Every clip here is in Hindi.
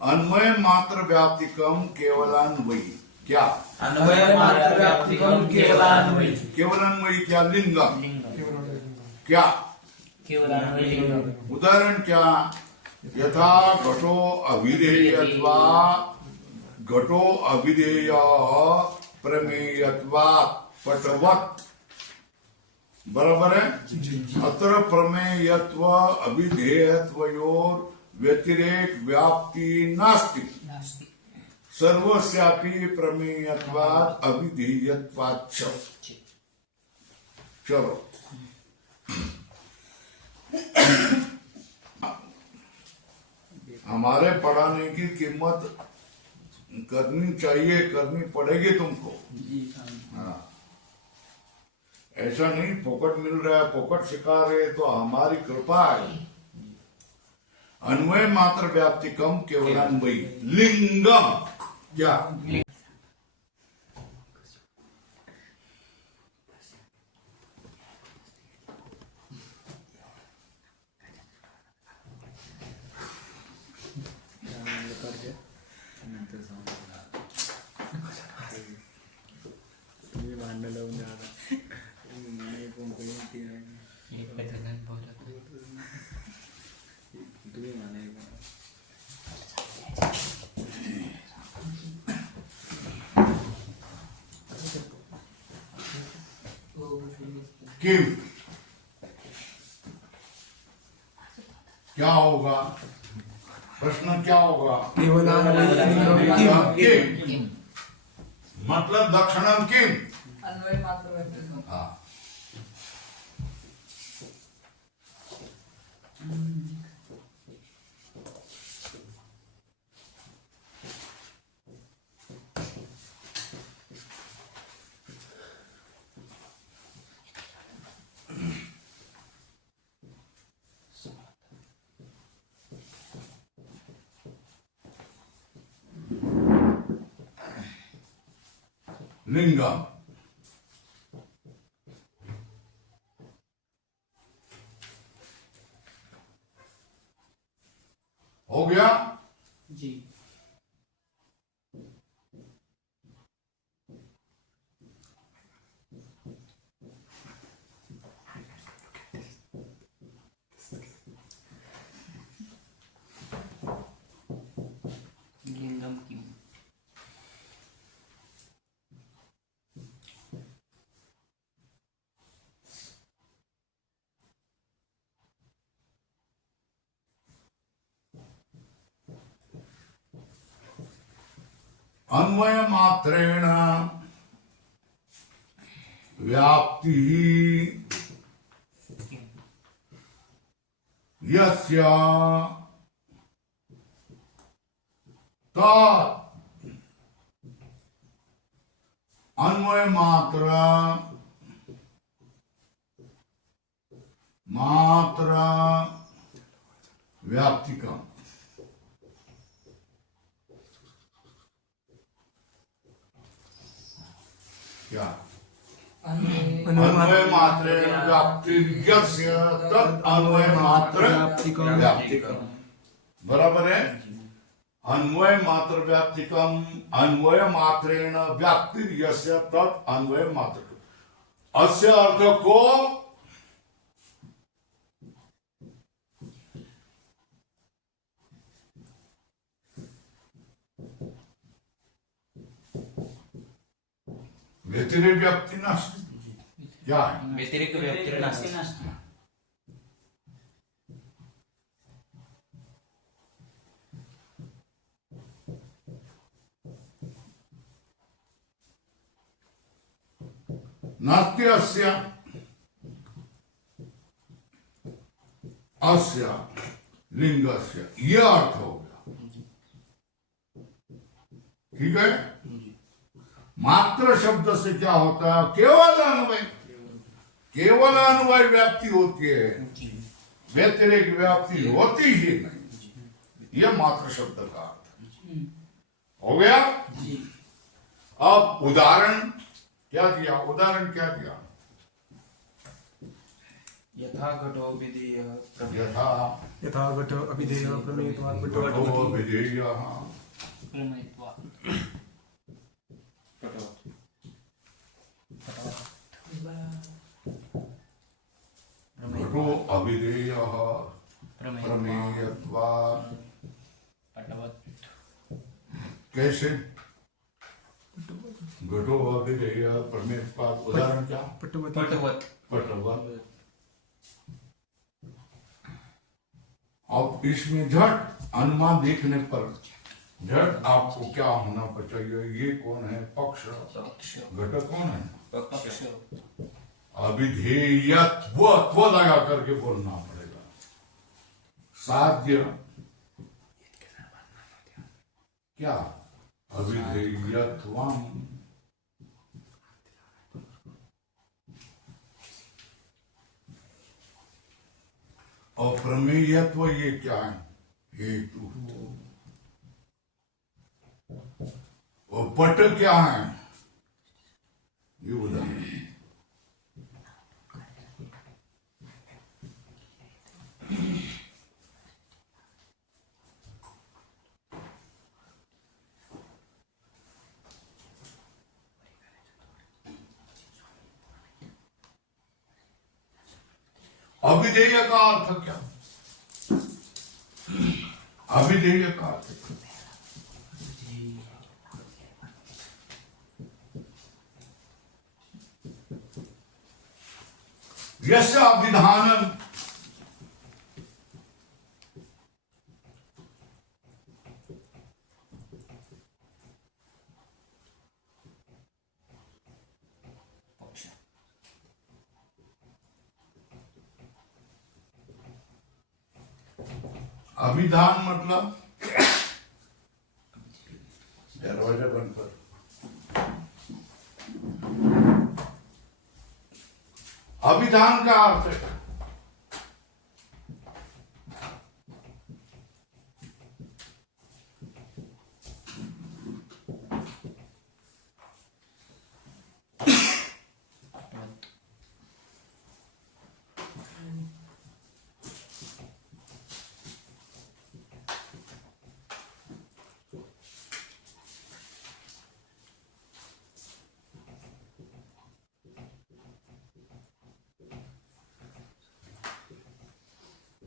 अन्वय मात्र व्याप्तिकम केवलान्वयी क्या? अन्वय मात्र व्याप्तिकम केवलान्वयी। केवलान्वयी क्या? लिंगम। क्या? केवलान्वयी लिंगम। उदाहरण क्या? यथा घटो अभिधेयत्वा घटो अभिधेय प्रमेयत्वा पटवत्। बराबर है? अत्र प्रमेयत्व अभिधेयत्वयोर व्यतिरेक व्याप्ति नास्ति। सर्वस्यापि प्रमेयत्वात् अभिधेयत्वाच्च। चलो हमारे पढ़ाने की कीमत करनी चाहिए, करनी पड़ेगी तुमको। हाँ, ऐसा नहीं फोकट मिल रहा है, फोकट सिखा रहे तो हमारी कृपा है। अन्वय मात्र व्याप्तिकम केवलान्वयी लिंगम क्या? किम क्या होगा? प्रश्न क्या होगा? किम मतलब लक्षणम किम? अन्वय मात्र व्याप्तिकम। हाँ, लिंगम हो गया। जी। लिंगम क्यों? अन्वय मात्रेण व्याप्ति यस्य तत् अन्वय मात्र व्याप्तिकम क्या? अन्वय मात्र व्याप्ति यस्य तत् अन्वय मात्र व्याप्तिकम। बराबर है? अन्वय मात्र व्याप्तिकम अन्वय मात्रेण व्याप्ति यस्य तत् अन्वय मात्र। अस्य अर्थ को व्यतिरेक व्याप्ति नास्ति। क्या है? व्यतिरिक्त व्याप्ति नास्ति। नास्ति अस्य अस्य लिंगस्य, यह अर्थ हो गया। ठीक है? मात्र शब्द से क्या होता है? केवल अन्वय। केवल अन्वय व्याप्ति होती है, व्यतिरेक व्याप्ति होती ही नहीं। यह मात्र शब्द का अर्थ हो गया। अब उदाहरण क्या दिया? उदाहरण क्या दिया? यथा घटो विधेय यथा यथा घट अभिधेय प्रमेयत्वात् घटो विधेयः प्रमेयत्वा घटो अविधेयः प्रमेयत्वात् पटवत् कैसे घटो अविधेय प्रमेयत्वात् उदाहरण क्या पटवती पटवत् पटवत् अब इसमें झट अनुमान देखने पर झट आपको क्या होना चाहिए ये कौन है पक्ष पक्ष घटक कौन है पक्ष अविधेयत्व लगा करके बोलना पड़ेगा साध्य क्या अविधेयत्वम और प्रमेयत्व ये क्या है हेतु और पट क्या है ये उदाहरण अविधेय का अर्थ क्या अविधेय का अर्थ क्या? यस्य अभिधानम पक्ष अभिधान मतलब दरवाजा बंद कर अभिधान का अर्थ है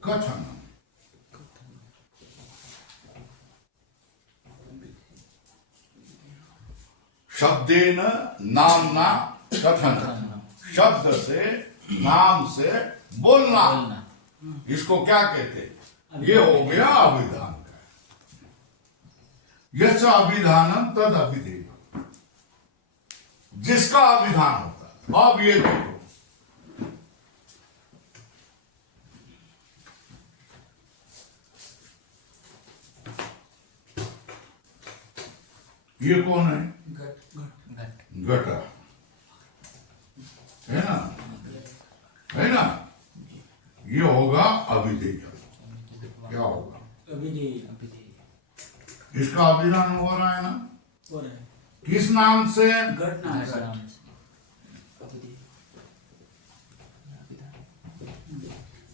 कथन शब्देन नामना कथन शब्द से नाम से बोलना बोलना इसको क्या कहते हैं ये हो गया अभिधान का यश अभिधानम तद अभिधेय जिसका अभिधान होता है अब ये देखो ये कौन है घट घट है ना ये होगा अभिधेय क्या होगा अभिधेय इसका अभिधान हो रहा है ना हो रहा है किस नाम से घटना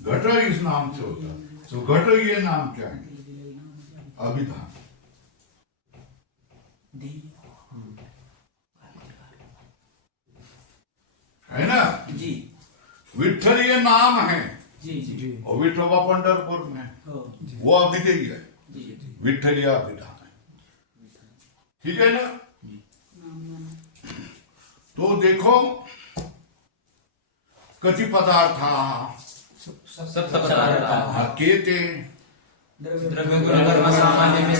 घट इस नाम से होता है तो घट ये नाम क्या है अभिधान है ना जी विठल ये नाम है जी जी और विठोबा पंढरपुर में हो वो अभिधेय है जी विठल या अभिधान है ठीक है ना तो देखो कति पदार्थ सब पदार्थ केते द्रव्य गुण कर्म सामान्य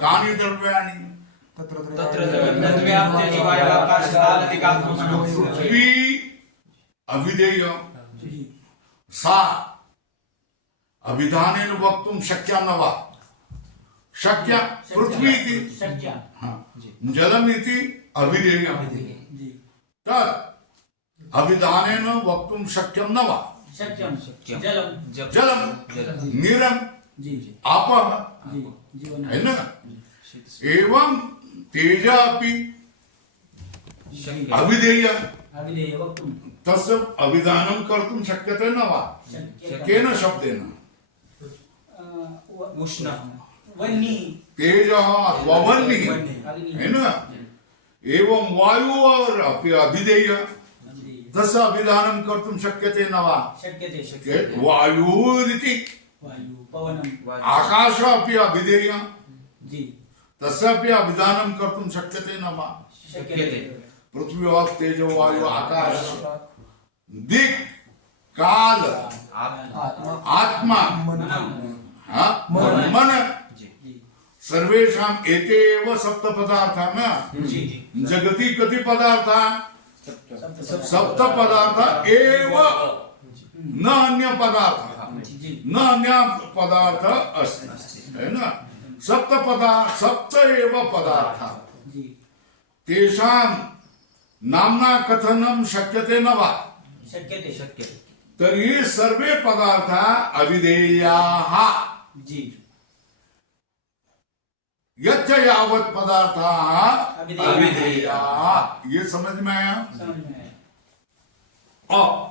कानि द्रव्याणि तत्र तत्र द्रव्यान्ते जीवाय आकाशकालादिकात्मनो पृथ्वी अभिधेय सा अभिधानेन वक्तुं शक्या न वा शक्य पृथ्वी इति सत्य हाँ जलम् इति अभिधेय तत् अभिधानेन वक्तुं शक्यं न वा सत्यम जलम जलम नीरम जी जी आपः जी जीवन है ना एवं तेज अपि अभिधेय अभिधेय वक्तुं तस्य अभिधानं कर्तुं शक्यते न वा केन शब्देन उष्ण वह्नि तेजः अथवा वह्निः है ना एवं वायु और अपि अभिधेय तस्य अभिधानं कर्तुं शक्यते न वा शक्यते शक्यते वायुरिति वायु पवनम् आकाश अपि अभिधेय जी तस्यापि अभिधानं कर्तुं शक्यते न वा शक्यते पृथ्वी और तेजो वायु आकाश दिक् काल आत्मा हाँ? मन सर्वेषाम् एते एव सप्त पदार्थाः न जगति कति पदार्थाः सप्त पदार्थ एव न अन्य पदार्थ न अन्य पदार्थ अस्ति है ना सप्त एव पदार्थाः तेषां नाम्ना कथनं शक्यते न वा शक्यते शक्यते तर्हि सर्वे पदार्थाः अविधेयाः जी यच्च यावत् पदार्थाः अविधेयाः। अविधेयाः ये समझ में आया समझ में आया और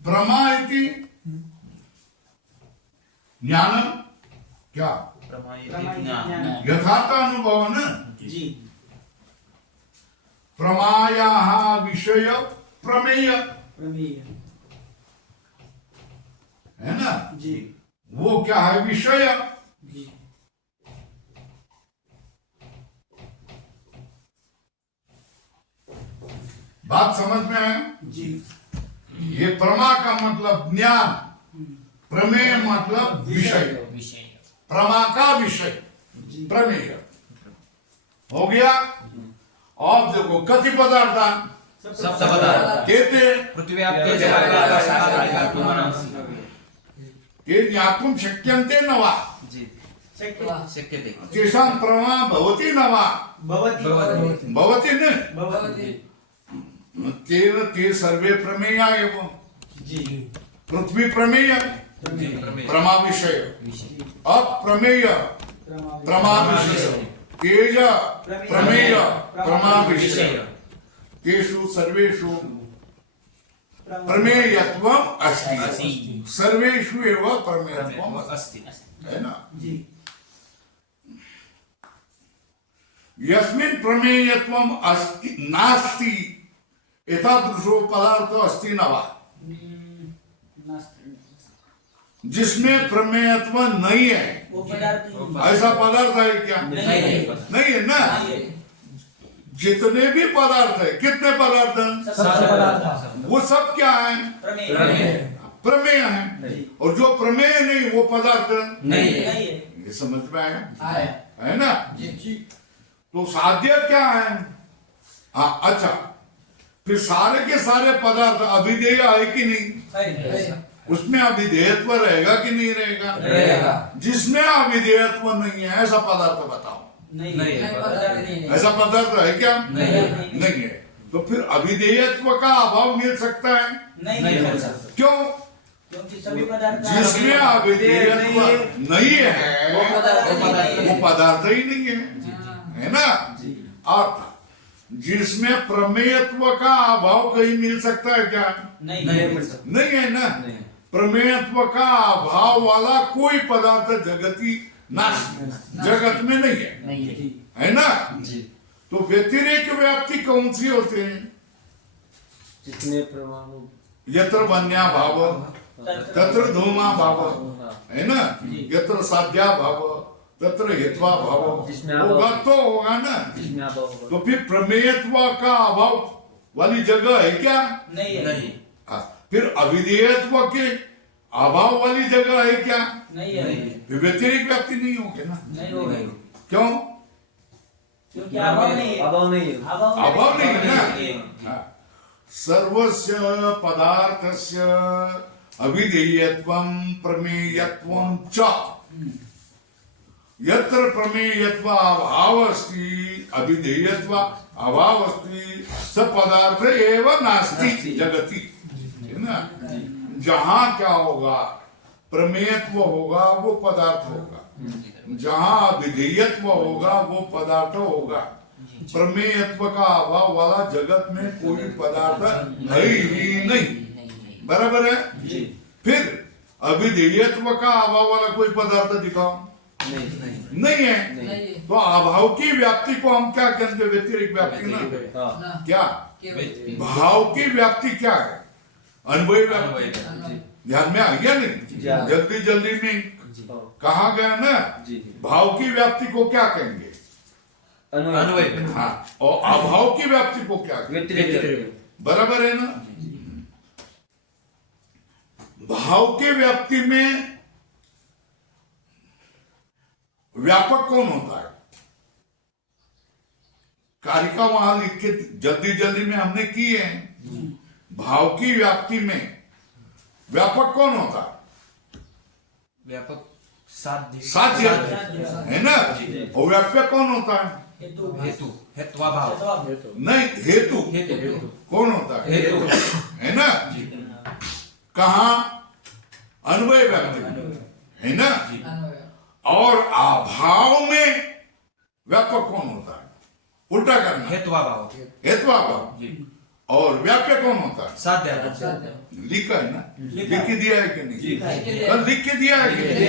प्रमा इति ज्ञानम क्या यथार्थ अनुभव न जी प्रमायाः विषय प्रमेय प्रमेय है ना जी वो क्या है विषय जी बात समझ में आया जी ये प्रमा का मतलब ज्ञान प्रमेय मतलब विषय विषय प्रमा का विषय प्रमेय हो गया और देखो कति पदार्थ सप्त पदार्थ कहते पृथ्वी आपते जलाकाशादिकात्मनः ते ज्ञातुं शक्यन्ते न वा जी शक्यते तेषां प्रमा भवति न वा भवति भवति न भवति तेन ते सर्वे प्रमेया एव जी पृथ्वी प्रमेय प्रमा विषय अप्रमेय प्रमा विषय तेज प्रमेय प्रमा विषय तेषु सर्वेषु प्रमेयत्वम् अस्ति सर्वेषु एव प्रमेयत्वम् अस्ति है ना जी यस्मिन् प्रमेयत्वम् अस्ति नास्ति एतादृशो पदार्थ अस्ति न वा जिसमें प्रमेयत्व नहीं है वो पदार्थ ऐसा पदार्थ है क्या नहीं है ना जितने भी पदार्थ है कितने पदार्थ हैं वो सब क्या है प्रमेय है और जो प्रमेय नहीं वो पदार्थ नहीं ये समझ में आया है ना तो साध्य क्या है हाँ अच्छा फिर सारे के सारे पदार्थ अभिधेय है कि नहीं उसमें अभिधेयत्व रहेगा कि नहीं रहेगा जिसमें अभिधेयत्व नहीं है ऐसा पदार्थ बताओ ऐसा पदार्थ है क्या नहीं है तो फिर अभिधेयत्व का अभाव मिल सकता है क्यों क्योंकि सभी पदार्थ जिसमें अभिधेयत्व नहीं है वो पदार्थ ही नहीं है ना अर्थ जिसमें प्रमेयत्व का अभाव कहीं मिल सकता है क्या नहीं है ना प्रमेयत्व का अभाव वाला कोई पदार्थ जगती जगत में नहीं है ना तो व्यतिरेक व्याप्ति कौन सी होते हैं जिसमें यत्र वन्या भाव तत्र धूमा भाव है ना यत्र साध्या भाव तत्र हित्वा भाव होगा तो होगा ना तो फिर प्रमेयत्व का अभाव वाली जगह है क्या नहीं फिर अविधेयत्व के अभाव वाली जगह है क्या नहीं व्यतिरिक्त व्याप्ति नहीं होगी ना होगा क्यों क्योंकि अभाव नहीं है अभाव नहीं है ना सर्वस्य पदार्थस्य अविधेयत्वं प्रमेयत्वं च यत्र प्रमेयत्व अभाव अस्ति अभिधेयत्व अभाव अस्ति स पदार्थ एव नास्ति जगति है ना जहां क्या होगा प्रमेयत्व होगा वो पदार्थ होगा, जहां अविधेयत्व होगा वो पदार्थ होगा। प्रमेयत्व का अभाव वाला जगत में कोई पदार्थ है ही नहीं, बराबर है। फिर अविधेयत्व का अभाव वाला कोई पदार्थ दिखाओ, नहीं है। नहीं तो अभाव की व्याप्ति को हम क्या कहते हैं? व्यतिरिक्त व्याप्ति ना, क्या केवल भाव की व्याप्ति क्या है? अनुभव व्याप्ति। अन्वय ध्यान में आ गया नहीं? जल्दी जल्दी में कहा गया ना, भाव की व्याप्ति को क्या कहेंगे? हाँ, और अभाव की व्याप्ति को क्या कहेंगे? बराबर है ना। भाव की व्याप्ति में व्यापक कौन होता है? कारिका वहां लिख के जल्दी जल्दी में हमने की है। भाव की व्याप्ति में व्यापक कौन होता है? व्यापक साध्य साध्य है ना। और व्याप्य कौन होता है? हेतु हेत्वाभाव नहीं, हेतु हेतु कौन होता है? हेतु है ना। कहा? अन्वय व्याप्ति है ना। अन्वय और अभाव में व्यापक कौन होता है? उल्टा करना, हेत्वाभाव हेत्वाभाव। और व्याप्य कौन होता है? साध्य लिखा है ना, लिख के दिया है कि नहीं? नहीं। कल लिख के दिया है कि नहीं?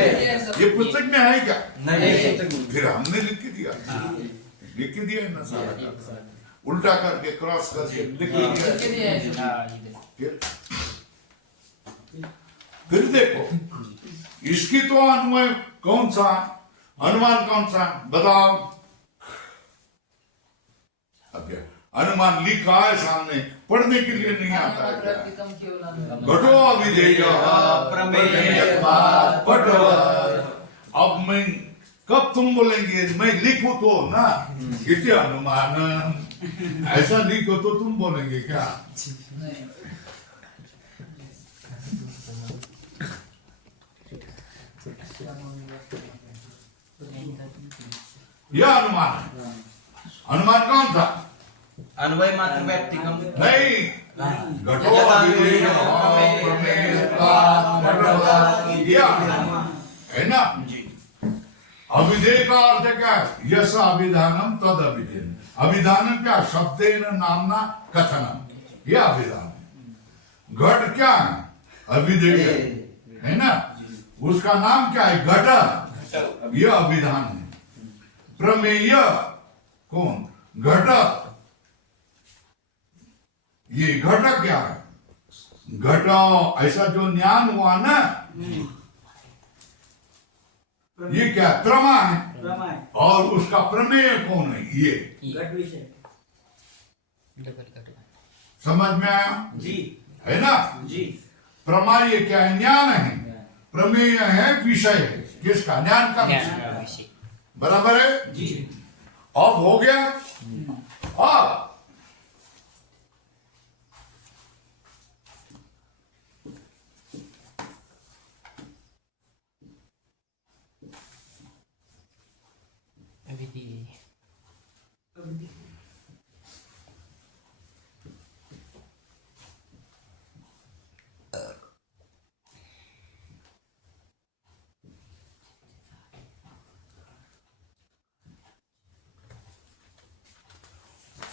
ये पुस्तक में है क्या? नहीं फिर हमने लिख के दिया, लिख के दिया है ना सारा का। उल्टा करके क्रॉस करके लिख के दिया के है। लिए फिर देखो, इसकी तो अन्वय कौन सा, अनुमान कौन सा बताओ? अब क्या? अनुमान लिखा है सामने, पढ़ने के लिए नहीं आता है क्या? प्रतिकम केवल अन्वय घटो अविधेय प्रमेयत्वात् पटो। अब मैं कब तुम बोलेंगे? मैं लिखूं तो ना, इति अनुमान ऐसा लिखो तो तुम बोलेंगे क्या? नहीं यह अनुमान है। अनुमान कौन था? अन्वय मात्र व्यक्तिगम नहीं, घटो अविधेय प्रमेयत्वात् पटो, यह है ना। अविधेय का अर्थ क्या है? यस अभिधानम तद अभिधेय। अभिधान क्या? शब्देन नामना कथनम, यह अभिधान है। घट क्या है? अविधेय है ना, उसका नाम क्या है? घट, यह अभिधान है। प्रमेय कौन? घटक। ये घटक क्या है? घट ऐसा जो ज्ञान हुआ ना, ये क्या? प्रमा है। और उसका प्रमेय कौन है? ये समझ में आया? है ना। प्रमा ये क्या है? ज्ञान है। प्रमेय है विषय है, किसका? ज्ञान का विषय। बराबर है। अब हो गया। अब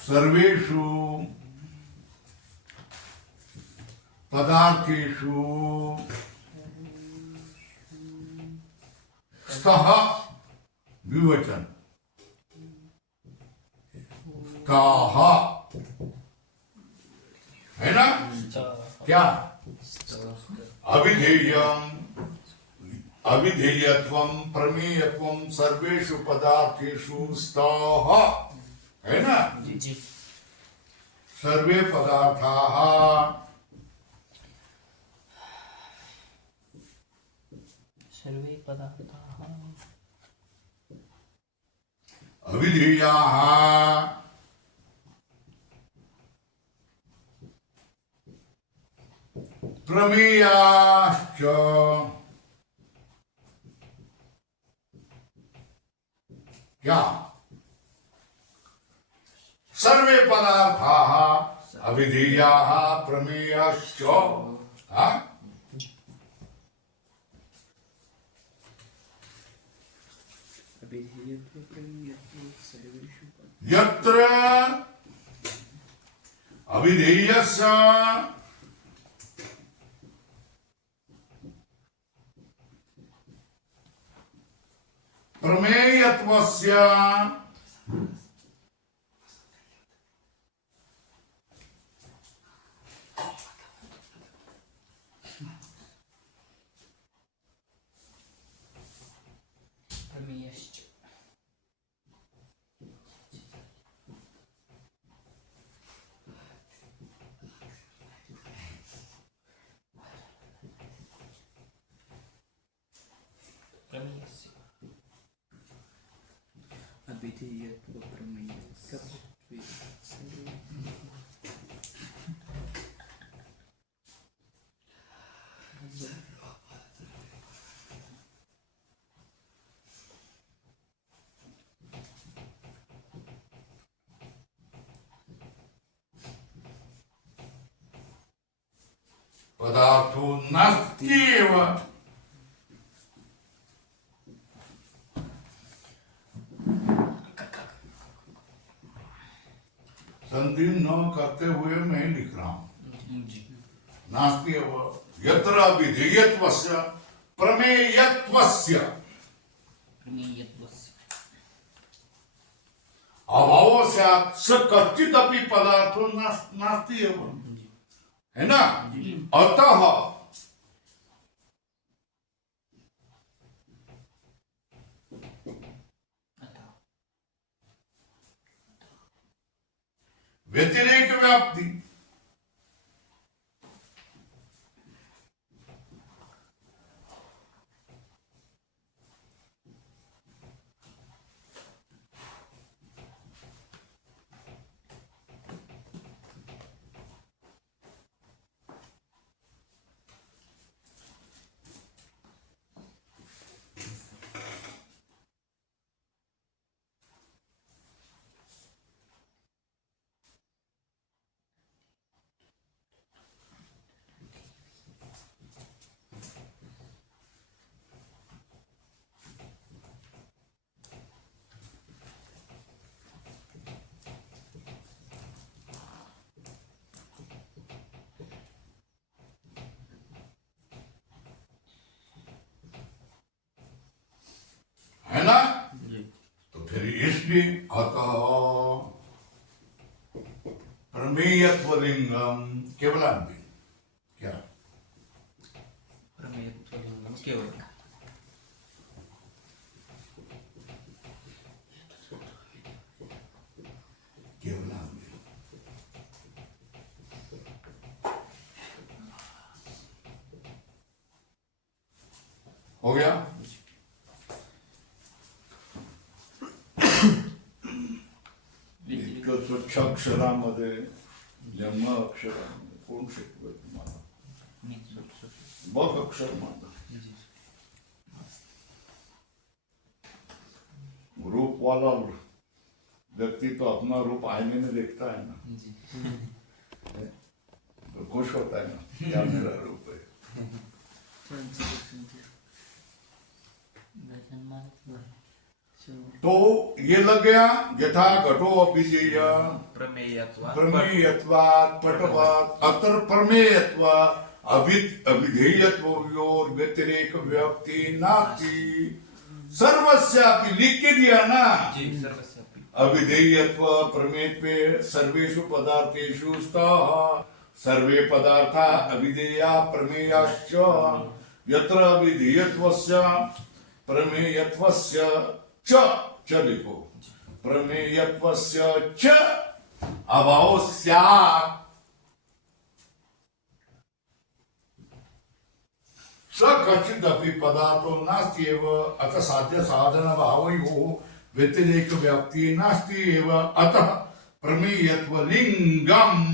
सर्वेषु पदार्थेषु स्तः विवचन, स्तः है ना। क्या? अविधेयम, अविधेयत्वम प्रमेयत्वम सर्वेषु पदार्थेषु स्तः है ना। सर्वे पदार्थाः अविधेयाः प्रमेयाश्च क्या? सर्वे पदार्थाः अविधेयाः प्रमेयाश्च। यत्र अविधेयस्य प्रमेयत्वस्य प्रमेयश्च प्रमेयस्य पदार्थो नास्त्येव संधि न करते हुए मैं लिख रहा हूं। जी नास्त्येव यत्र अविधेयत्वस्य प्रमेयत्वस्य प्रमेयत्वस्य अभावस्यात् स कच्चिदपि पदार्थो नास्ति एव, है ना। अतः अतः व्यतिरेक व्याप्ति है ना। तो फिर इसलिए अतः प्रमेयत्व लिंगम केवलान्वी क्या प्रमेयत्व लिंगम केवल केवलान्वी हो गया। इतकं स्वच्छ अक्षरामध्ये जन्म अक्षरामध्ये कोण शिकवत तुम्हाला? बघ अक्षर माझं रूप वाला व्यक्ति तो अपना रूप आईने में देखता है ना, तो खुश होता है ना, क्या मेरा रूप है। तो ये लग गया यथा घटो अभिधेय प्रमेयत्व प्रमेयत्वात् पटवात् अत्र प्रमेयत्व अभिधेयत्वयोर व्यतिरेक व्याप्ति नास्ति। सर्वस्यापि लिख के दिया ना। जी सर्वस्यापि अविधेयत्व प्रमेयत्वे सर्वेषु पदार्थेषु स्तः सर्वे पदार्था अविधेया प्रमेयाश्च। यत्र अविधेयत्वस्य प्रमेयत्वस्य च लिखो, प्रमेयत्वस्य च अभावो स्यात्। स कच्चिदपि पदार्थो नास्ति एव, अतः साध्य साधन भावयोः व्यतिरेक व्याप्ति नास्ति एव, अतः प्रमेयत्व लिंगम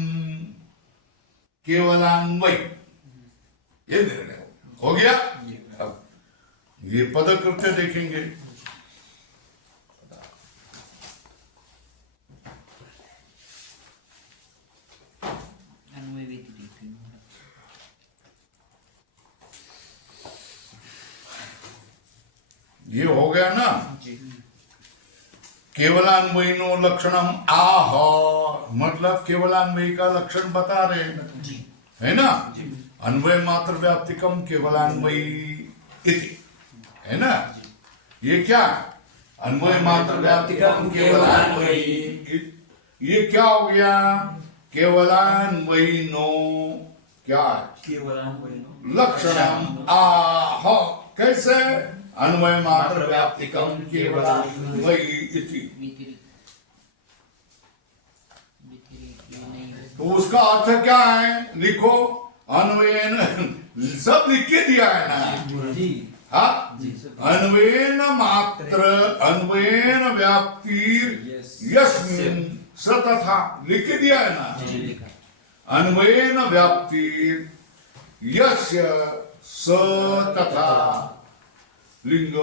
केवलान्वय। ये निर्णय हो गया। अब ये पद कृत्य देखेंगे। अन्वय व्यतिरेक ये हो गया ना। जी केवलान्वयिनो लक्षणम आह, मतलब केवलान्वयी का लक्षण बता रहे हैं, है ना। अन्वय मात्र व्याप्तिकम केवलान्वयी इति, है ना। ये क्या, अन्वय मात्र व्याप्तिकम केवलान्वयी, ये क्या हो गया, केवलान्वयिनो क्या लक्षणम आह, कैसे, अन्वय मात्र व्याप्तिकम केवलान्वयी इति। व्यतिरिक्त नहीं है। तो उसका अर्थ क्या है, लिखो, अन्वयन, सब लिख के दिया है ना, जी हाँ, अन्वयन मात्र, अन्वयन व्याप्ति यस्मिन् स तथा, लिख के दिया है ना, अन्वयन व्याप्ति यस्य स तथा लिंग।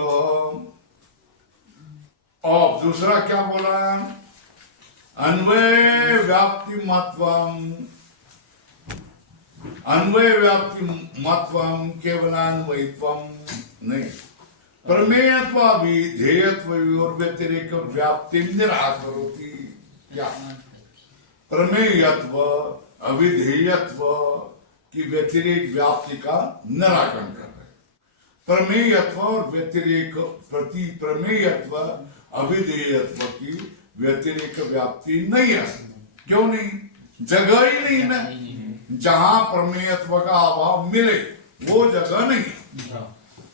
और दूसरा क्या बोला, अन्वय व्याप्ति महत्वम, अन्वय व्याप्ति महत्वम केवलान्वयित्वम नहीं, प्रमेयत्व विधेयत्व और व्यतिरेक व्याप्ति निराकरोति। क्या, प्रमेयत्व अविधेयत्व की व्यतिरेक व्याप्ति का निराकरण कर रहे हैं। प्रमेयत्व और व्यतिरेक प्रति प्रमेयत्व अविधेयत्व की व्यतिरेक व्याप्ति नहीं है। क्यों नहीं, जगह ही नहीं ना, जहां प्रमेयत्व का अभाव मिले वो जगह नहीं,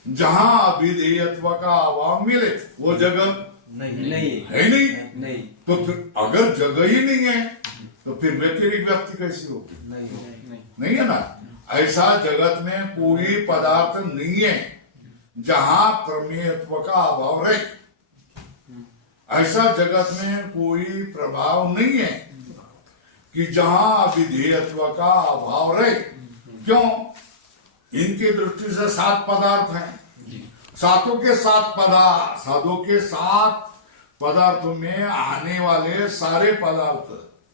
जहां अविधेयत्व का अभाव मिले वो जगह नहीं है नहीं। नहीं तो फिर अगर जगह ही नहीं है तो फिर व्यतिरिक्त व्याप्ति कैसी होगी, नहीं है ना। ऐसा जगत में कोई पदार्थ नहीं है जहां प्रमेयत्व का अभाव रहे, ऐसा जगत में कोई प्रभाव नहीं है कि जहां अविधेयत्व का अभाव रहे। क्यों, इनकी दृष्टि से 7 पदार्थ हैं, सातों के 7 पदार्थ, साधों के 7 पदार्थों में आने वाले सारे पदार्थ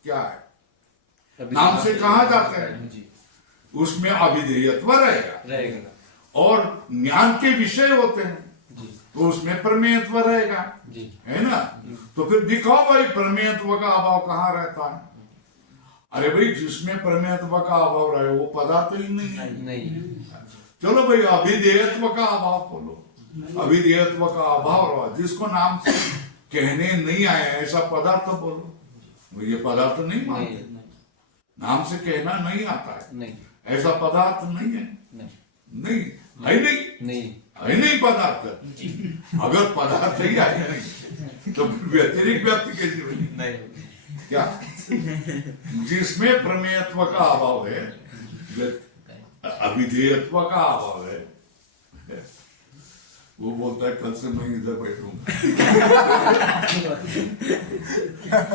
क्या है, नाम से कहा जाते हैं, उसमें अविधेयत्व रहेगा और ज्ञान के विषय होते हैं तो उसमें प्रमेयत्व रहेगा, है ना। तो फिर दिखाओ भाई प्रमेयत्व का अभाव कहाँ रहता है। अरे भाई जिसमें प्रमेयत्व का अभाव रहे वो पदार्थ ही नहीं है। चलो भाई अभिधेयत्व का अभाव बोलो, अभिधेयत्व का अभाव रहा, जिसको नाम से कहने नहीं आया ऐसा पदार्थ बोलो, ये पदार्थ नहीं मानते, नाम से कहना नहीं आता है, ऐसा पदार्थ नहीं है, नहीं है, नहीं है, नहीं पदार्थ। अगर पदार्थ ही है नहीं तो व्यतिरिक्त व्याप्ति कैसी बनी, क्या, जिसमें प्रमेयत्व का अभाव है, अभिधेयत्व का अभाव है, वो बोलता है कल से मैं इधर बैठूंगा।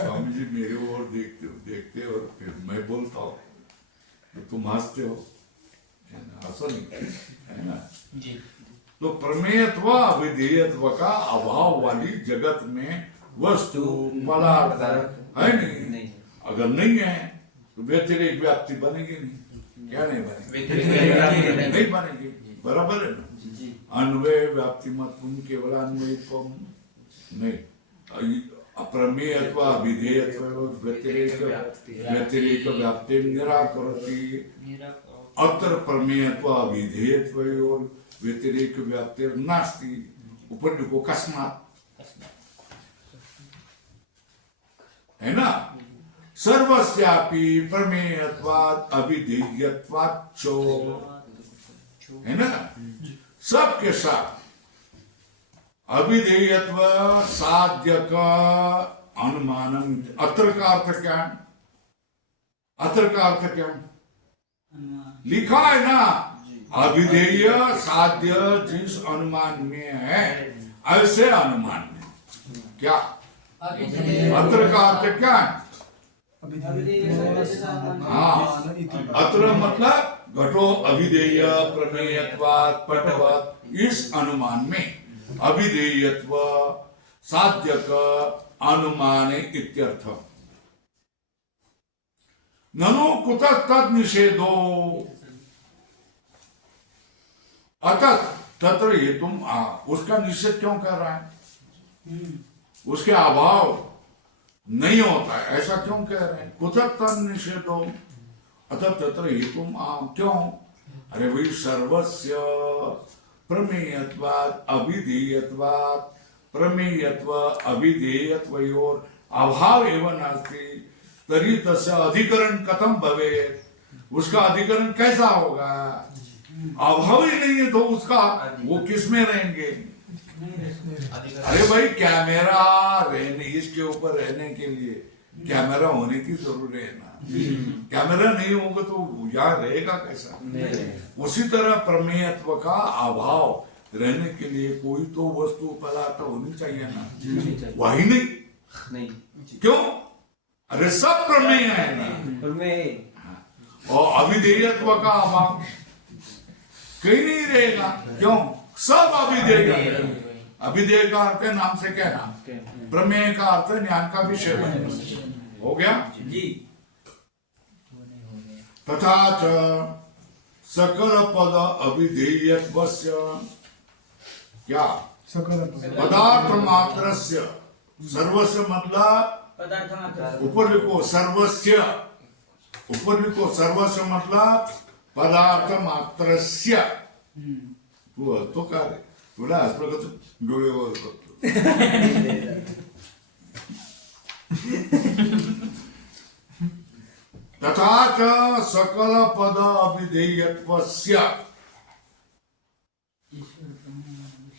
स्वामी जी मेरे ओर देखते और फिर मैं बोलता हूँ तो तुम हंसते हो, हंसो नहीं, है ना। तो प्रमेयत्व अविधेयत्व का अभाव वाली जगत में वस्तु पदार्थ है नहीं, अगर नहीं है तो व्यतिरेक व्याप्ति बनेगी नहीं, क्या नहीं बनेगी, नहीं बनेगी, बराबर है ना। अन्वय व्याप्ति मतम केवल अन्वयत्व नहीं, अप्रमेयत्व अविधेयत्व व्यतिरेक व्याप्ति निराकरोति। अत्र प्रमेयत्व अविधेयत्व और व्यतिरेक व्याप्ति नास्ति, ऊपर लिखो कस्मात्, है ना। सर्वस्यापि प्रमेयत्वात् अविधेयत्वात् चो, है ना, सबके साथ अविधेयत्व साध्य का अनुमानम। अत्र का अर्थ क्या है, अत्र का अर्थ क्या है, लिखा है ना, अविधेय साध्य जिस अनुमान में है ऐसे अनुमान में क्या, अत्र का अर्थ क्या है, हाँ, अत्र मतलब घटो अविधेय प्रमेयत्वात् पटवत्, इस अनुमान में अविधेयत्व साध्य का अनुमान इत्यर्थ। ननु कुतः तद निषेधो, अतः तत्र हेतुम, उसका निषेध क्यों कर रहा है, उसके अभाव नहीं होता है, ऐसा क्यों कह रहे हैं? कुतः तन निषेधो अतः तत्र हेतुम क्यों? अरे भाई सर्वस्य प्रमेयत्वात् अभिधेयत्वात् प्रमेयत्व अभिधेयत्वयोर अभाव एवं नास्ति तरी तस्य अधिकरण कथम भवेत्? उसका अधिकरण कैसा होगा? अभाव ही नहीं है तो उसका वो किस में रहेंगे? अरे भाई कैमरा रहने, इसके ऊपर रहने के लिए कैमरा होने की जरूरी है ना। कैमरा नहीं होगा तो यहाँ रहेगा कैसा? उसी तरह प्रमेयत्व का अभाव रहने के लिए कोई तो वस्तु पदार्थ होनी चाहिए ना, वही नहीं। क्यों? अरे सब प्रमेय है ना। और अभिधेयत्व का अभाव कहीं नहीं रहेगा। क्यों? सब अभिधेय। अभिधेय का अर्थ है नाम से कहना, प्रमेय का अर्थ है ज्ञान का विषय बनना। हो गया जी। तथा च सकल पद अभिधेयत्वस्य क्या? पदार्थ मात्रस्य, सर्वस्य मतलब ऊपर लिखो सर्वस्य, ऊपर लिखो सर्वस्य मतलब पदार्थ मात्रस्य। तू तो काय तुला आज प्रगत डोळेवर करतो। तथा च सकल पद अभिधेयत्वस्य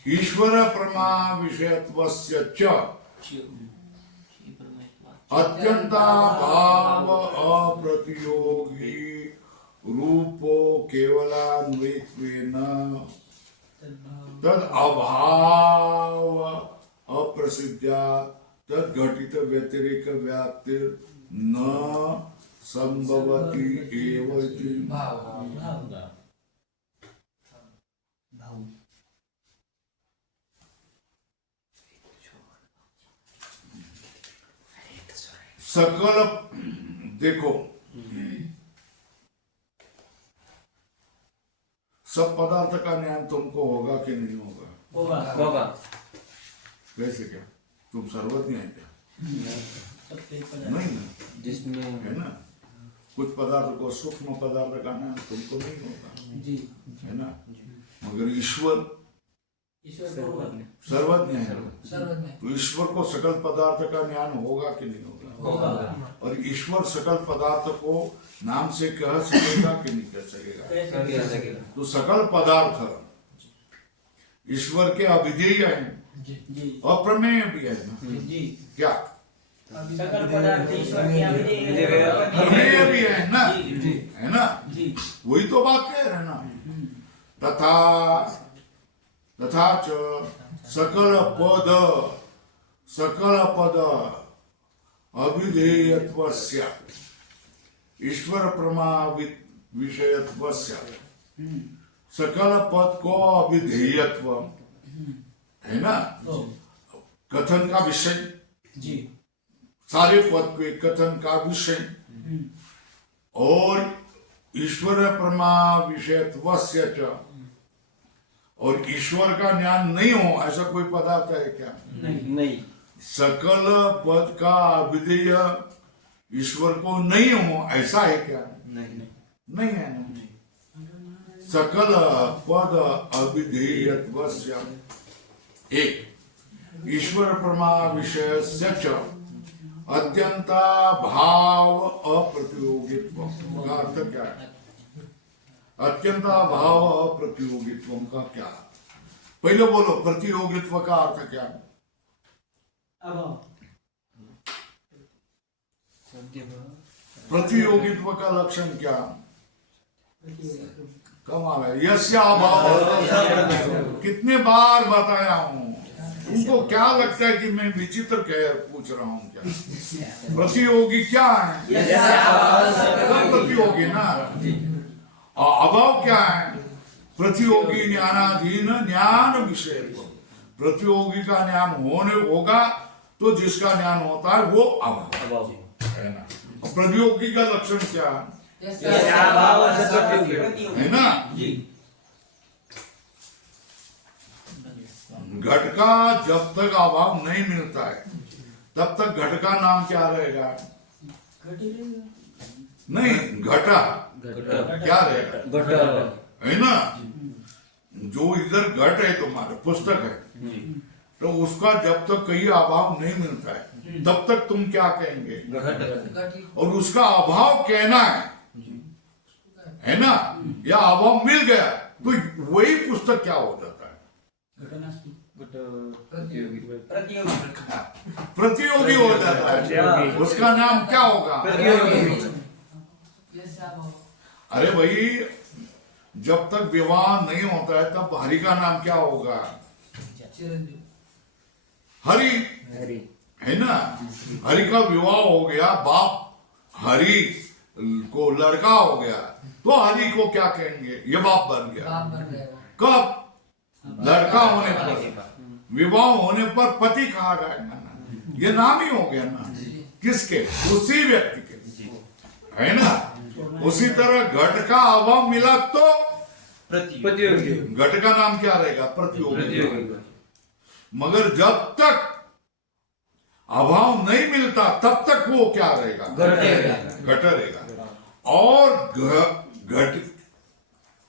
ईश्वर प्रमा विषयत्वस्य च अत्यंताभाव अप्रतियोगी रूपो केवलान्वयत्वेन तद अभाव अप्रसिद्ध्या तद घटित व्यतिरेक व्याप्तिर न संभवति एव इति। सकल देखो सब पदार्थ का ज्ञान तुमको होगा कि नहीं होगा? होगा। कैसे क्या? तुम सर्वज्ञ है क्या? नहीं ना, जिसमें है ना। कुछ पदार्थ को, सूक्ष्म पदार्थ का ज्ञान तुमको नहीं होगा, है ना। मगर ईश्वर सर्वज्ञ है, तो ईश्वर को सकल पदार्थ का ज्ञान होगा कि नहीं होगा? और ईश्वर सकल पदार्थ को नाम से कह सकेगा कि नहीं कह सकेगा? तो सकल पदार्थ ईश्वर के अभिधेय हैं, अप्रमेय भी है ना। क्या? सकल पदार्थ ईश्वर के प्रमेय भी है ना, है ना। वही तो बात कह रहे हैं ना। तथा च सकल पद अभिधेयत्वस्य ईश्वर प्रमा विषयत्वस्य, सकल पद को अभिधेयत्व है ना, कथन का विषय, सारे पद के कथन का विषय, और ईश्वर प्रमा विषयत्वस्य च, और ईश्वर का ज्ञान नहीं हो ऐसा कोई पदार्थ है क्या? नहीं। सकल पद का अभिधेय ईश्वर को नहीं हो ऐसा है क्या? नहीं है ना। सकल पद अभिधेयत्वस्य एक ईश्वर प्रमा विषयस्य च अत्यंता भाव अप्रतियोगित्व का अर्थ क्या है? अत्यंता भाव अप्रतियोगित्व का क्या? पहले बोलो, प्रतियोगित्व का अर्थ क्या है? प्रतियोगित्व का लक्षण क्या? कमाल है। यस्य अभाव कितने बार बताया हूं, उनको क्या लगता है कि मैं विचित्र कह पूछ रहा हूं क्या? प्रतियोगी क्या है? सब प्रतियोगी ना। और अभाव क्या है? प्रतियोगी ज्ञानाधीन ज्ञान विषय। प्रतियोगी का ज्ञान होगा तो जिसका ज्ञान होता है वो अभाव है ना। और प्रतियोगी का लक्षण क्या है ना? घट का जब तक अभाव नहीं मिलता है तब तक घट का नाम क्या रहेगा? घट ही रहेगा। नहीं, घटा क्या रहेगा? है ना? जो इधर घट है तुम्हारे पुस्तक है, तो उसका जब तक कहीं अभाव नहीं मिलता है तब तक तुम क्या कहेंगे? और उसका अभाव कहना है ना? या अभाव मिल गया तो वही पुस्तक क्या हो जाता है? घटनास्थी प्रतियोगी प्रतियोगी हो जाता है। उसका नाम क्या होगा? अरे भाई, जब तक विवाह नहीं होता है तब हरि का नाम क्या होगा? हरि, है ना? हरि का विवाह हो गया, बाप हरि को लड़का हो गया, तो हरि को क्या कहेंगे? ये बाप बन गया। कब? लड़का होने पर, विवाह होने पर पति कहा जाएगा ना, ये नाम ही हो गया ना। किसके? उसी व्यक्ति के, है ना? उसी तरह घट का अभाव मिला तो प्रतियोगी घट का नाम क्या रहेगा? प्रतियोगी। मगर जब तक अभाव नहीं मिलता तब तक वो क्या रहेगा? घट रहेगा। और घट,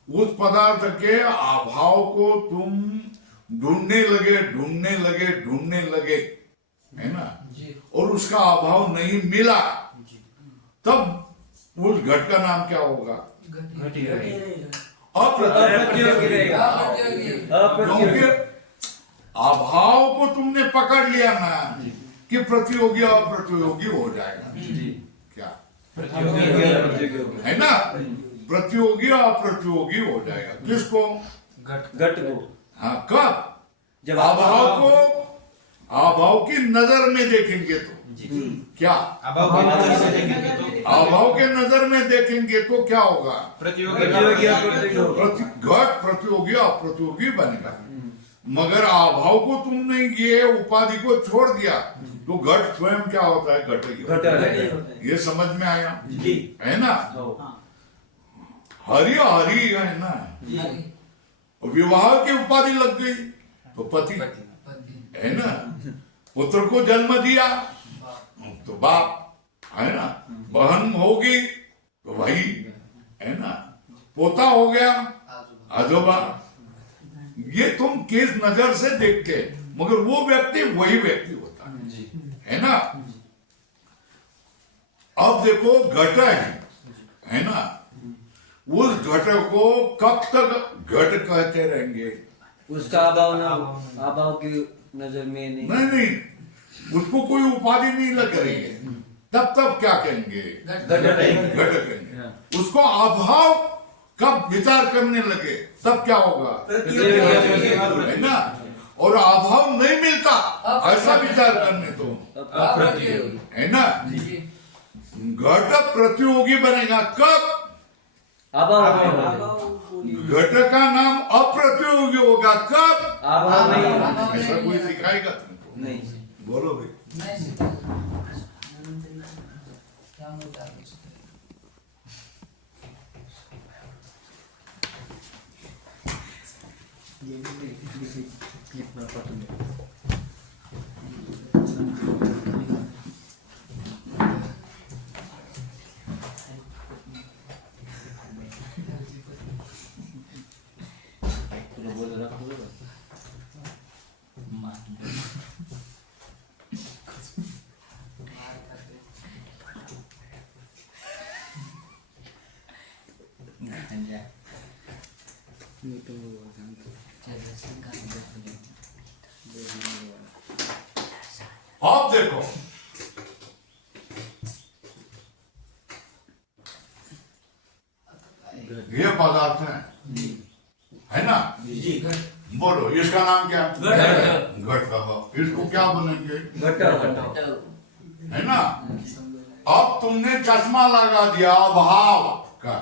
उस पदार्थ के अभाव को तुम ढूंढने लगे, है ना? और उसका अभाव नहीं मिला, तब उस घट का नाम क्या होगा? अप्रतियोगी रहेगा। क्योंकि अभाव को तुमने पकड़ लिया ना कि प्रतियोगी अप्रतियोगी हो जाएगा। क्या है ना? प्रतियोगी अप्रतियोगी हो जाएगा। किसको? घट को। हाँ, कब? जब अभाव की नजर में देखेंगे तो क्या? अभाव की नजर से देखेंगे तो अभाव के नजर में देखेंगे तो क्या होगा? प्रतियोगी घट प्रतियोगी अप्रतियोगी बनेगा। मगर अभाव को तुमने ये उपाधि को छोड़ दिया तो घट स्वयं क्या होता है? घट ही होता है। ये समझ में आया? है ना? हरि हरि है ना? विवाह की उपाधि लग गई तो पति, है ना? पुत्र को जन्म दिया तो बाप, है ना? बहन होगी तो भाई, है ना? पोता हो गया आजोबा। ये तुम किस नजर से देखते, मगर वो व्यक्ति वही व्यक्ति होता है ना? अब देखो घट है ना? उस घट को कब तक घट कहते रहेंगे? उसका अभाव की नजर में नहीं, उसको कोई उपाधि नहीं लग रही है, तब क्या कहेंगे? घट कहेंगे। उसको अभाव कब विचार करने लगे तब क्या होगा? है ना? और अभाव नहीं मिलता ऐसा विचार करने तो है ना? घट प्रतियोगी बनेगा कब? घट का नाम अप्रतियोगी होगा कब? ऐसा कोई सिखाएगा तुमको? नहीं। बोलो भाई। अब देखो, ये पदार्थ है ना? बोलो, इसका नाम क्या? घट का। इसको क्या बनेंगे? है ना? अब तुमने चश्मा लगा दिया अभाव का,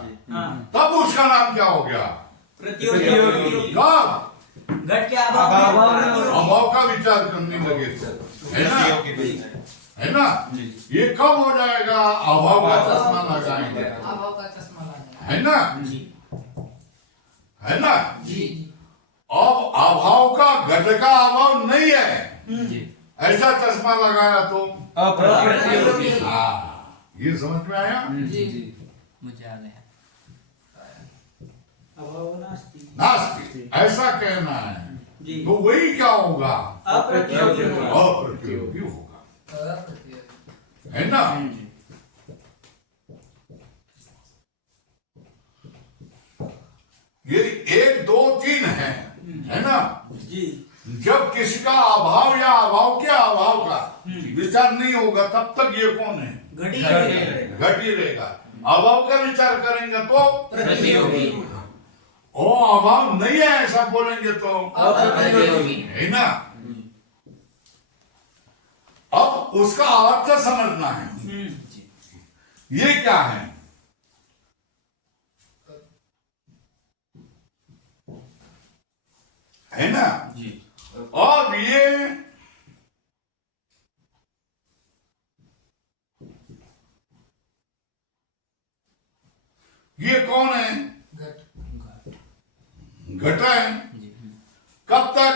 तब उसका नाम क्या हो गया? प्रतियोगी। कब? घट के अभाव का विचार करने लगे तो, है ना? है ना? ये कब हो जाएगा? अभाव का चश्मा लगाएंगे, है ना? है ना? अब अभाव का घट का अभाव नहीं है, ऐसा चश्मा लगाया तो अप्रतियोगी। हाँ, ये समझ में आया? जी मुझे आ गया अभाव नास्ति नास्ति ऐसा कहना है जी तो वही क्या होगा? अप्रतियोगी अप्रतियोगी होगा, है ना? ये 1 2 3 है ना? जी जब किसी का अभाव या अभाव के अभाव का विचार नहीं होगा तब तक ये कौन है? घटी घट ही रहेगा। अभाव का विचार करेंगे तो प्रतियोगी ओ अभाव नहीं है ऐसा बोलेंगे तो अप्रतियोगी है ना? अब उसका अर्थ समझना है, ये क्या है? है ना? जी और ये कौन है? घट है। कब तक?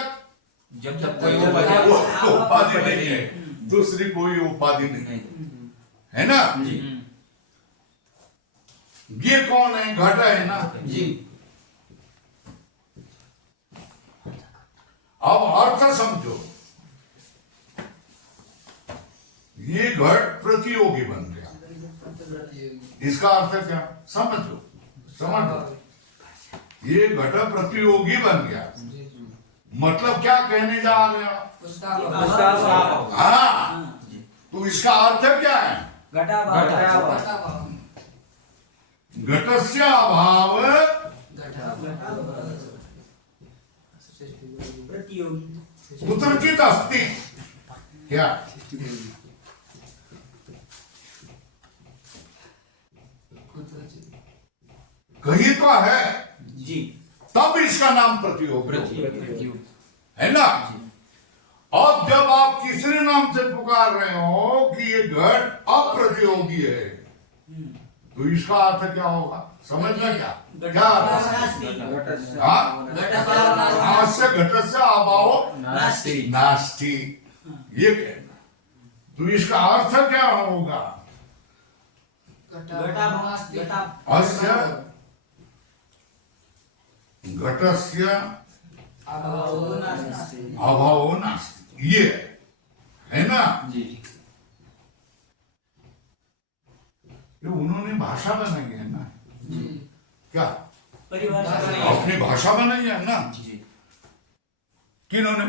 जब तक कोई उपाधि वो उपाधि नहीं है, दूसरी कोई उपाधि नहीं, है ना? जी ये कौन है? घट है ना? जी अब अर्थ समझो, ये घट प्रतियोगी बन गया। इसका अर्थ क्या? समझो समझो, ये घट प्रतियोगी बन गया। मतलब क्या कहने जा रहे हो? उसका अभाव। हाँ, तो इसका अर्थ क्या है? घटाभाव घटस्य अभाव प्रतियोगी कुत्रचित अस्ति। क्या? कहीं तो है, जी तब इसका नाम प्रतियोगी प्रतियोगी है ना? अब जब आप तीसरे नाम से पुकार रहे हो कि ये घट अप्रतियोगी है, तो इसका अर्थ क्या होगा? समझना क्या क्या अर्थ है? हाँ? हास्य घटस्य अभाव नास्ति नास्ति, ये कहना। तो इसका अर्थ क्या होगा? अस्य घटस्य अभावो नास्ति, ये है ना? जी ये उन्होंने भाषा बनाई है ना? क्या परिभाषा अपनी भाषा बनाई है ना? जी किन्होंने?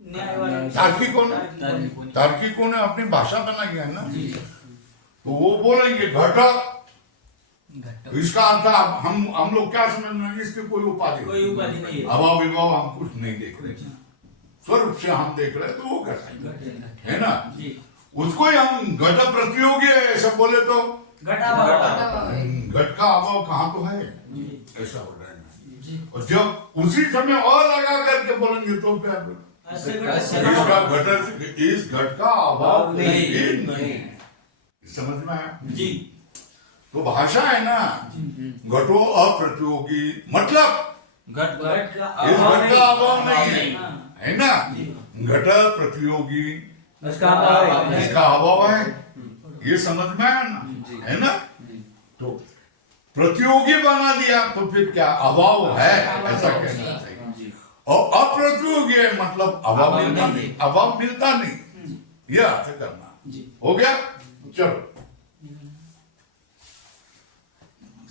न्यायवादी तार्किकों ने, तार्किकों ने। तार्किकों ने अपनी भाषा बनाई है ना? तो वो बोलेंगे घट, तो इसका अर्थ हम लोग क्या समझ में? इसकी कोई उपाधि कोई उपाधि नहीं है अभाव विभाव हम कुछ नहीं देख रहे, स्वरूप से हम देख रहे, तो वो घट है ना? जी उसको ही हम घट प्रतियोगी है ऐसा बोले तो घटाभाव घट का अभाव कहाँ तो है, ऐसा हो रहा है। और जब उसी समय और लगा करके बोलेंगे तो क्या? इसका घट, इस घट का अभाव नहीं, समझ में आया? जी तो भाषा है ना, घटो अप्रतियोगी मतलब घट घट का इस घट का अभाव नहीं है, हाँ। है ना? घट प्रतियोगी, उसका अभाव है। इसका अभाव है, ये समझ में आया ना? है ना? तो प्रतियोगी बना दिया तो फिर क्या? अभाव है ऐसा कहना चाहिए। और अप्रतियोगी है मतलब अभाव मिलता नहीं, अभाव मिलता नहीं, ये अर्थ करना। हो गया? चलो,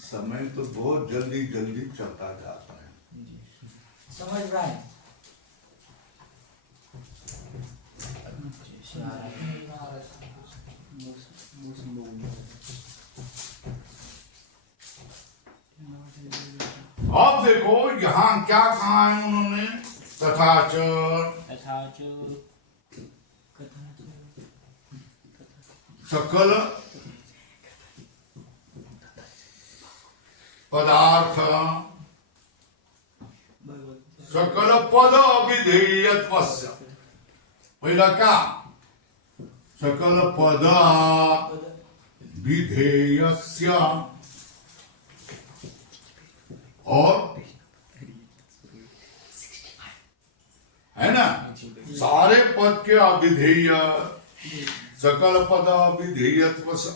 समय तो बहुत जल्दी जल्दी चलता जाता है। समझ रहा है अब देखो यहाँ क्या कहा है उन्होंने? तथा च सकल पदार्थ सकल पद अविधेयत्वस्य, पहिला क्या? सकल पद विधेयस्य, और है ना? सारे पद के अविधेय, सकल पद अविधेयत्व से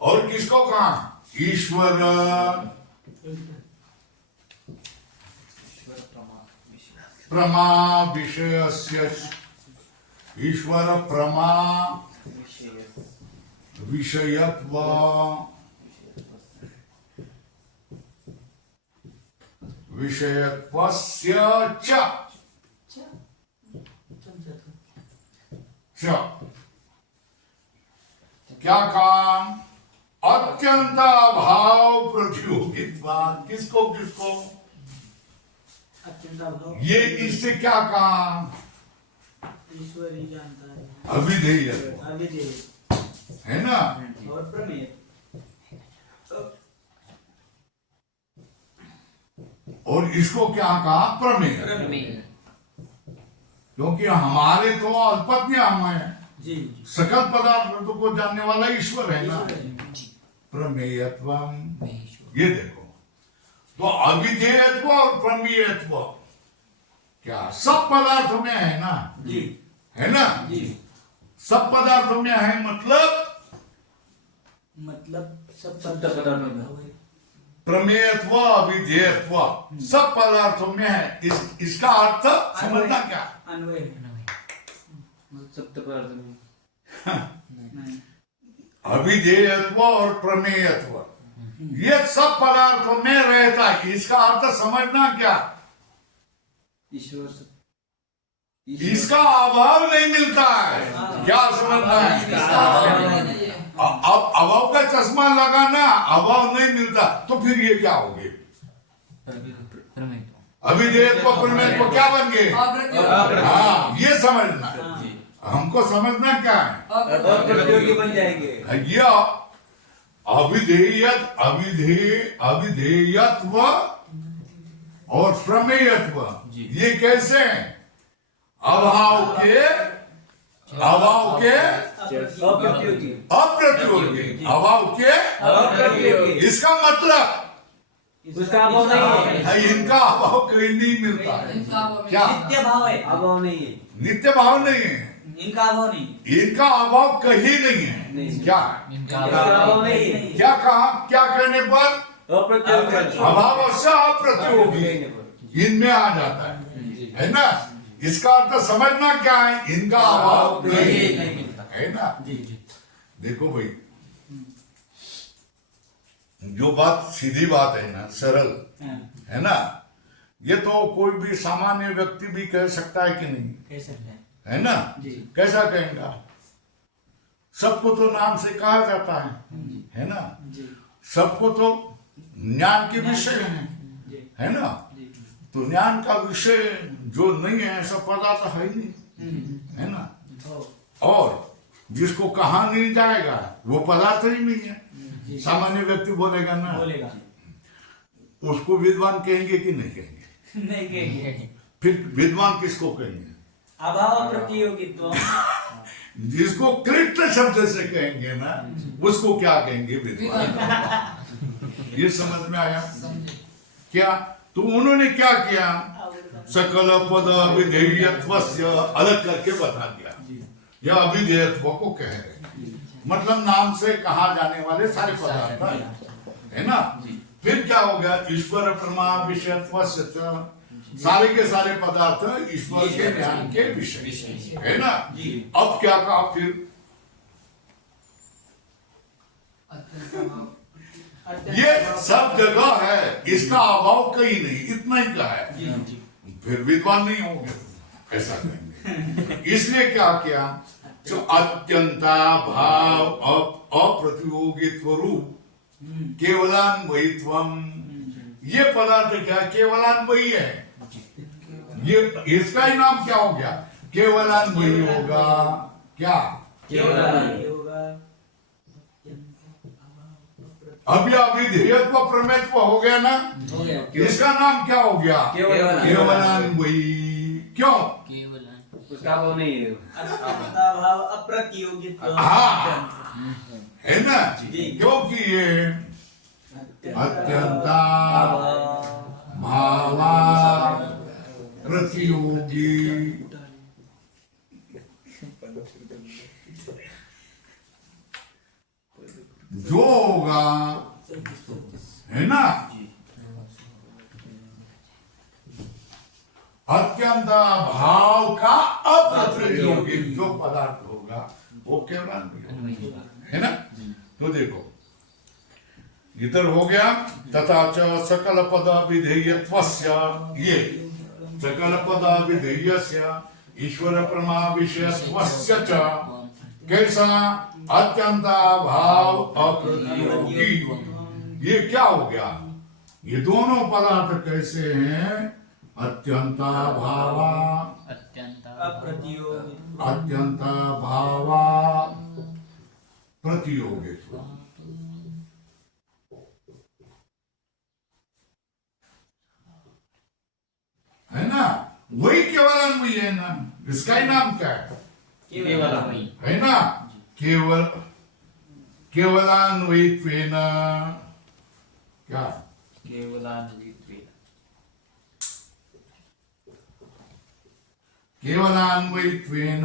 और किसको कहा? ईश्वर, प्रमा विषयस्य, ईश्वर प्रमा विषयत्व, विषयत्वस्य च क्या काम? अत्यंत अभाव प्रतियोगित्वा, किसको किसको? अत्यंत अभाव, ये इससे क्या काम? ईश्वर ही जानता है। अविधेय अविधेय है ना? और प्रमेय। और इसको क्या कहा? प्रमेय। क्योंकि हमारे तो अल्पज्ञान है, जी सकल पदार्थों को जानने वाला ईश्वर है ना। प्रमेयत्व, ये देखो, तो अविधेयत्व और प्रमेयत्व क्या सब पदार्थों में है ना? जी है ना? जी सब पदार्थों में है, मतलब सब सब पदार्थों में। प्रमेयत्व अविधेयत्व सब पदार्थों में है। इसका अर्थ समझना क्या? अन्वय सप्त पदार्थ में। नहीं। अविधेयत्व और प्रमेयत्व ये सब पदार्थों में रहता है। इसका अर्थ समझना क्या? ईश्वर इसका अभाव नहीं मिलता है। क्या समझना है? अब अभाव का चश्मा लगाना, अभाव नहीं मिलता तो फिर ये क्या हो गए? अविधेयत्व प्रमेयत्व क्या बन गए? हाँ, ये समझना। हमको समझना क्या है? प्रतियोगी बन जाएंगे। भैया अविधेयत्व और प्रमेयत्व ये कैसे हैं? अभाव के अप्रतियोगी। अप्रतियोगी, अभाव के अप्रतियोगी। इसका मतलब उसका अभाव नहीं है। इनका अभाव कहीं नहीं मिलता है। क्या? नित्य भाव है, अभाव नहीं है। नित्य भाव नहीं है, इनका अभाव नहीं। इनका अभाव कहीं नहीं है। नहीं। क्या? उसका अभाव नहीं है। क्या कहा? क्या कहने पर? अप्रतियोगी। अभाव से अप्रतियोगी इनमें आ जाता है ना? इसका अर्थ समझना क्या है? इनका अभाव कहीं नहीं है ना? देखो भाई, जो बात सीधी बात है ना, सरल है ना, ये तो कोई भी सामान्य व्यक्ति भी कह सकता है कि नहीं? कह सकते हैं। है ना? जी। कैसा कहेगा? सबको तो नाम से कहा जाता है ना? जी सबको तो ज्ञान के विषय है ना? जी तो ज्ञान का विषय जो नहीं है ऐसा पदार्थ है ही नहीं, है ना? और जिसको कहा नहीं जाएगा वो पदार्थ ही नहीं है। सामान्य व्यक्ति बोलेगा ना, बोलेगा उसको विद्वान कहेंगे कि नहीं कहेंगे? नहीं कहेंगे। फिर विद्वान किसको कहेंगे? अभाव प्रतियोगित्व। जिसको कृत शब्द से कहेंगे ना, उसको क्या कहेंगे? विद्वान। ये समझ में आया क्या? तो उन्होंने क्या किया? सकल पद अविधेयत्वस्य अलग करके बता दिया। यह अविधेयत्व को कह रहे, मतलब नाम से कहा जाने वाले सारे पदार्थ है ना? फिर क्या हो गया? ईश्वर प्रमा विषयत्वस्य, सारे के सारे पदार्थ ईश्वर के ज्ञान के विषय है ना? अब क्या कहा फिर? ये सब जगह है, इसका अभाव कहीं नहीं, इतना ही का है। फिर विद्वान नहीं होंगे, ऐसा कहेंगे। इसलिए क्या किया? जो अत्यंता भाव अप्रतियोगित्व रूप केवलान्वयित्वम, ये पदार्थ क्या? केवलान्वयी है। ये इसका ही नाम क्या हो गया? केवलान्वयी होगा। क्या? होगा। अभी अविधेयत्व प्रमेयत्व हो गया ना? इसका नाम क्या हो गया? केवलान्वयी। क्यों? उसका अभाव नहीं है। अभाव अप्रतियोगित्व। हाँ, है ना? जी। क्योंकि ये अत्यंता भावा प्रतियोगी। जो होगा, है ना, अत्यंत भाव का अप्रतियोगी जो पदार्थ होगा वो केवलान्वयी है ना। तो देखो इधर हो गया तथा च सकल पद विधेयत्वस्य, ये सकल पद विधेयस्य ईश्वर प्रमा विषयत्वस्य च कैसा अत्यंत भाव अप्रतियोगी। ये क्या हो गया, ये दोनों पदार्थ कैसे हैं, अत्यंत भावा अप्रतियोगी अत्यंत भावा प्रतियोगी। है ना, वही केवलान्वयी है ना, इसका ही नाम क्या है, केवलान्वयी है ना। केवल केवलान्वयित्वेन क्या, केवलान्वयित्वेन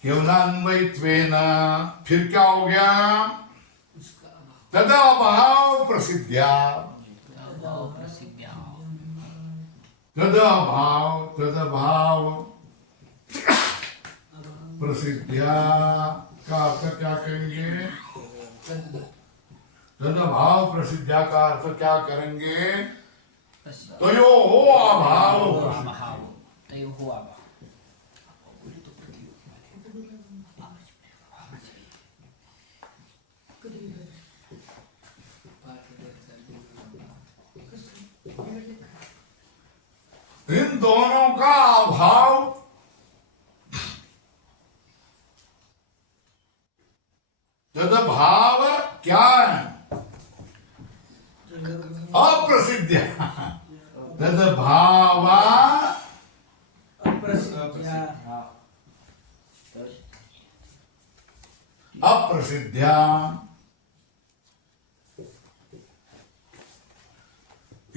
केवलान्वयित्वेन फिर क्या हो गया, तदभाव प्रसिद्ध्या, तदभाव प्रसिद्ध्या का अर्थ क्या करेंगे, तदभाव प्रसिद्ध्या का अर्थ क्या करेंगे, तयो हो अभाव, इन दोनों का अभाव तदभाव क्या है, अप्रसिद्ध, तदभावा अप्रसिद्ध्या,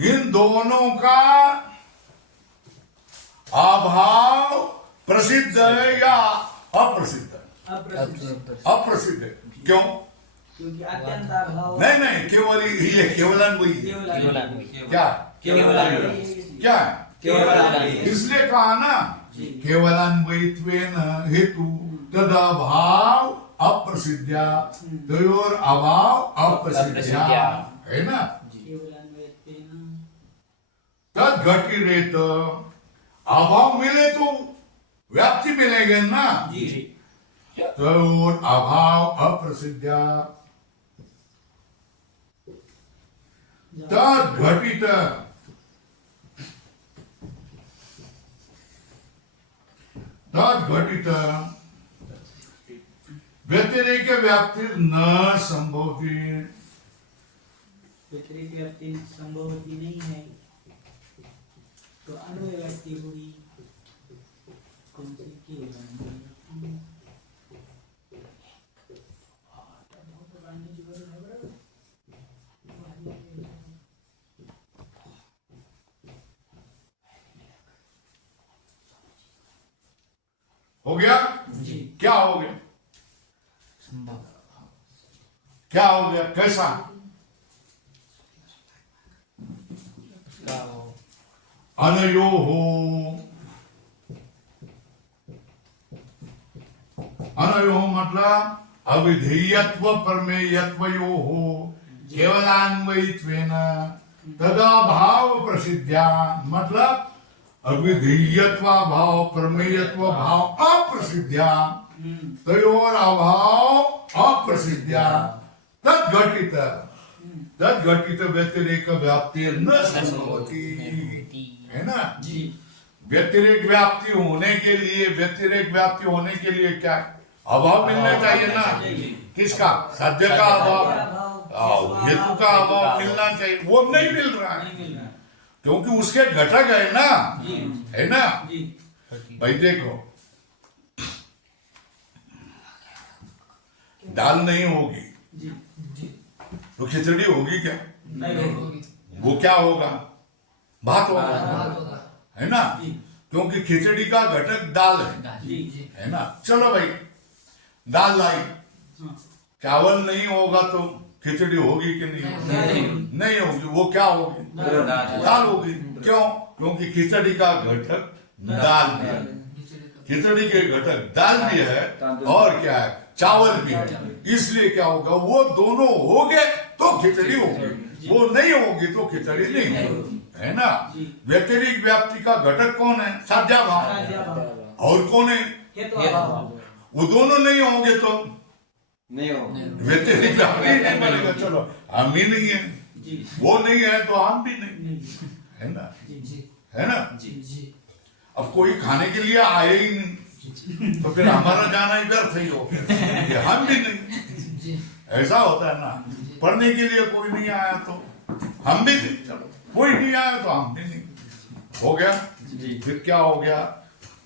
इन दोनों का अभाव प्रसिद्ध है या अप्रसिद्ध है, अप्रसिद्ध है। क्यों, क्योंकि अत्यंत भाव नहीं नहीं, केवल ये केवलान्वयी क्या, क्या है, इसलिए कहा ना केवलान्वयित्वेन हेतु तदभाव अप्रसिद्ध्या, तयोर अभाव अप्रसिद्ध्या, है ना। तद घटिरेत, अभाव मिले तो व्याप्ति मिलेगी ना, तयोर अभाव अप्रसिद्ध्या, तद घटित व्यतिरेक व्याप्ति न संभवती, व्यतिरेक व्याप्ति संभव होती नहीं है, तो अन्वय व्याप्ति होगी, कौन सी केवलान्वयी। हो गया, क्या हो गया, क्या हो गया, कैसा, अनयो हो, अनयो मतलब अविधेयत्व प्रमेयत्वयो हो, केवलान्वयित्वेन तदभाव प्रसिद्ध्या, मतलब अविधेयत्व भाव प्रमेयत्व भाव अप्रसिद्ध्या, तयोर अभाव अप्रसिद्ध्या, तद्घटित व्यतिरेक व्याप्ति न संभवती, है ना। व्यतिरेक व्याप्ति होने के लिए, व्यतिरेक व्याप्ति होने के लिए क्या अभाव मिलना चाहिए ना, किसका, साध्य का अभाव, हेतु का अभाव मिलना चाहिए, वो नहीं मिल रहा है, क्योंकि उसके घटक है ना, है ना। भाई देखो, दाल नहीं होगी जी तो खिचड़ी होगी क्या? नहीं होगी। वो क्या होगा? भात होगा, भात होगा। है ना? जी क्योंकि खिचड़ी का घटक दाल है, जी है ना? चलो भाई, दाल लाई, हाँ चावल नहीं होगा तो खिचड़ी होगी कि नहीं होगी? नहीं होगी। वो क्या होगी? दाल होगी। क्यों? क्योंकि खिचड़ी का घटक दाल भी है, खिचड़ी के घटक दाल भी है और क्या है? चावल भी है। इसलिए क्या होगा? वो दोनों हो गए तो खिचड़ी होगी, वो नहीं होगी तो खिचड़ी नहीं होगी, है ना? व्यतिरिक्त व्याप्ति का घटक कौन है? साध्याभाव। और कौन है? हेतु अभाव। वो दोनों नहीं होंगे तो नहीं हो। व्यतिरिक्त व्याप्ति ही नहीं बनेगा। चलो, हम ही नहीं है, जी वो नहीं है तो हम भी नहीं, नहीं है ना? जी है ना? जी अब कोई खाने के लिए आए ही नहीं तो फिर हमारा जाना ही व्यर्थ ही हो गया, ये हम भी नहीं। ऐसा होता है ना, पढ़ने के लिए कोई नहीं आया तो हम भी नहीं, चलो कोई नहीं आया तो हम भी नहीं, हो गया। फिर क्या हो गया?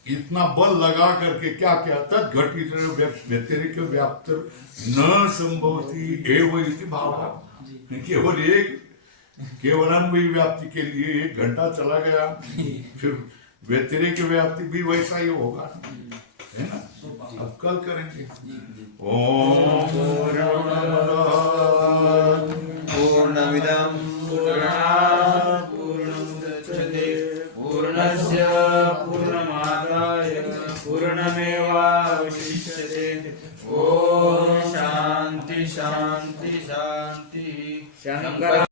इतना बल लगा करके क्या किया? तद घटित व्यतिरिक्त व्याप्त न संभवती एव इति भाव। केवल एक, केवल अन्वयी व्याप्ति के लिए 1 घंटा चला गया, फिर व्यतिरिक्त व्याप्ति भी वैसा ही होगा, है ना? अब कल करेंगे। ओम पूर्णमिदं पूर्णात् पूर्णमुदच्यते पूर्णस्य पूर्णमादाय पूर्णमेवावशिष्यते। ओम शांति शांति शांति। शंकर